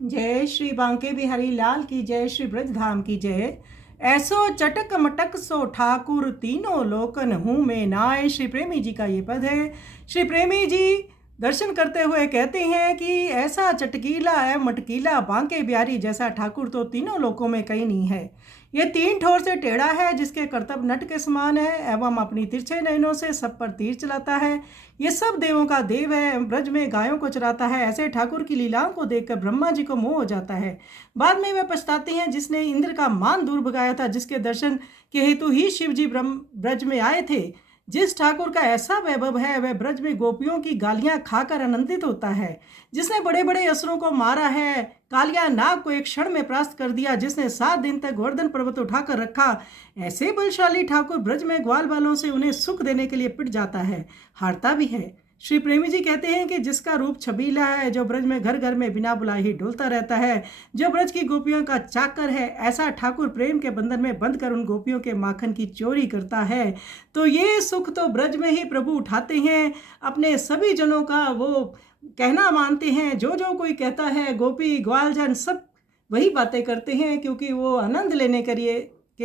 जय श्री बांके बिहारी लाल की जय, श्री ब्रजधाम की जय। ऐसो चटक मटक सो ठाकुर तीनों लोकन हूँ मैं नाय। श्री प्रेमी जी का ये पद है। श्री प्रेमी जी दर्शन करते हुए कहते हैं कि ऐसा चटकीला है मटकीला बांके बिहारी जैसा ठाकुर तो तीनों लोकों में कहीं नहीं है। ये तीन ठोर से टेढ़ा है, जिसके करतब नट के समान है एवं अपनी तिरछे नयनों से सब पर तीर चलाता है। ये सब देवों का देव है, ब्रज में गायों को चराता है। ऐसे ठाकुर की लीलाओं को देखकर ब्रह्मा जी को मोह हो जाता है। बाद में वे पछताते हैं जिसने इंद्र का मान दूर भगाया था, जिसके दर्शन के हेतु ही शिव जी ब्रज में आए थे। जिस ठाकुर का ऐसा वैभव है वह ब्रज में गोपियों की गालियां खाकर आनंदित होता है। जिसने बड़े बड़े असुरों को मारा है, कालिया नाग को एक क्षण में परास्त कर दिया, जिसने 7 दिन तक गोवर्धन पर्वत उठाकर रखा, ऐसे बलशाली ठाकुर ब्रज में ग्वाल बालों से उन्हें सुख देने के लिए पिट जाता है, हारता भी है। श्री प्रेमी जी कहते हैं कि जिसका रूप छबीला है, जो ब्रज में घर घर में बिना बुलाए ही डोलता रहता है, जो ब्रज की गोपियों का चाकर है, ऐसा ठाकुर प्रेम के बंधन में बंध कर उन गोपियों के माखन की चोरी करता है। तो ये सुख तो ब्रज में ही प्रभु उठाते हैं, अपने सभी जनों का वो कहना मानते हैं। जो जो कोई कहता है गोपी ग्वालजन सब वही बातें करते हैं, क्योंकि वो आनंद लेने के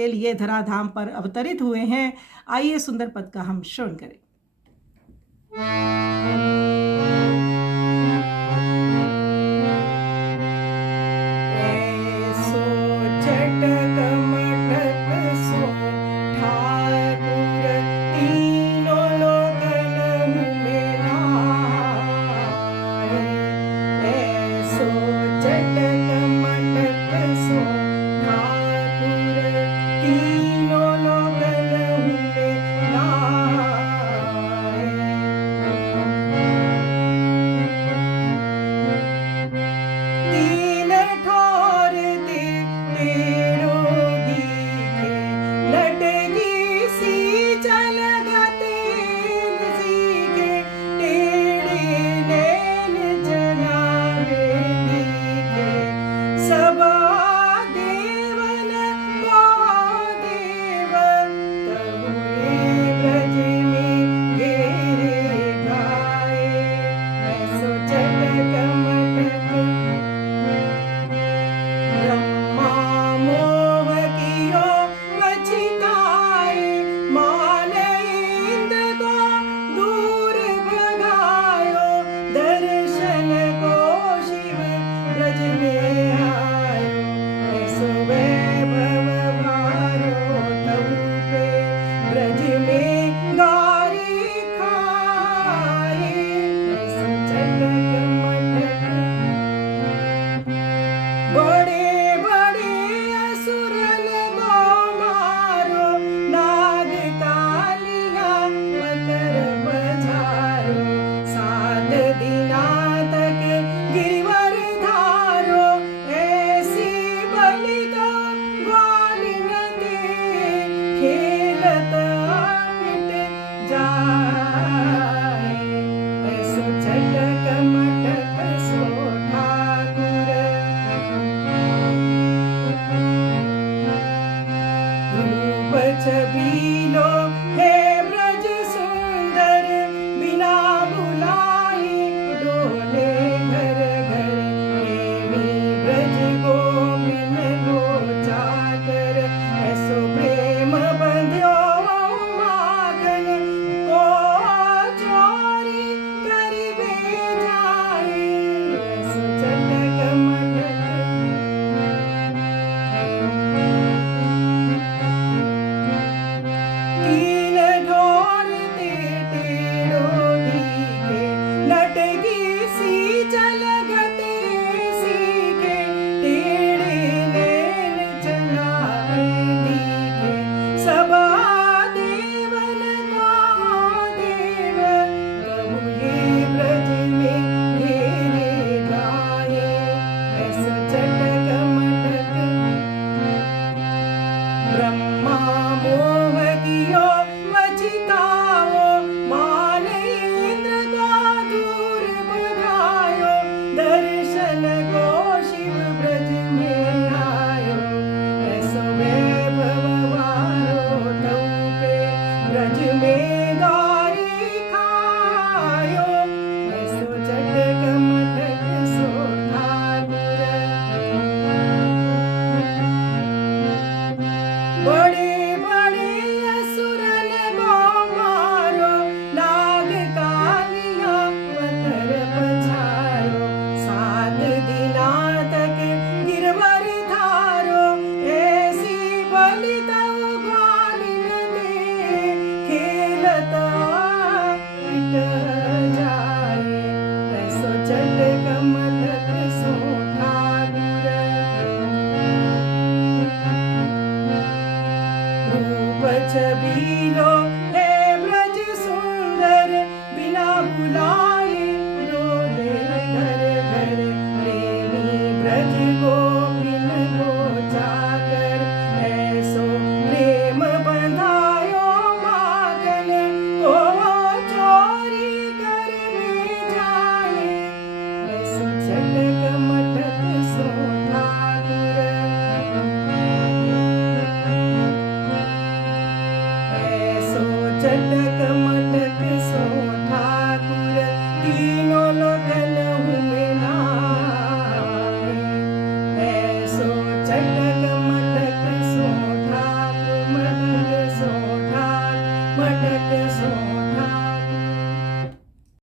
लिए धराधाम पर अवतरित हुए हैं। आइए सुंदर पद का हम श्रवण करें। ऐसो चटक मटक सो ठाकुर तीनों लोकन हूँ मैं नाय। ऐसो चटक मटक सो ठाकुर तीनों लोकन हूँ मैं नाय। तीन ठोर ते तेरो दिखे लटकी सी चलगते सीखे, टेढ़े नैन जलावे दिखे सब चटक मटक सो ठाकुर तीनों लोकन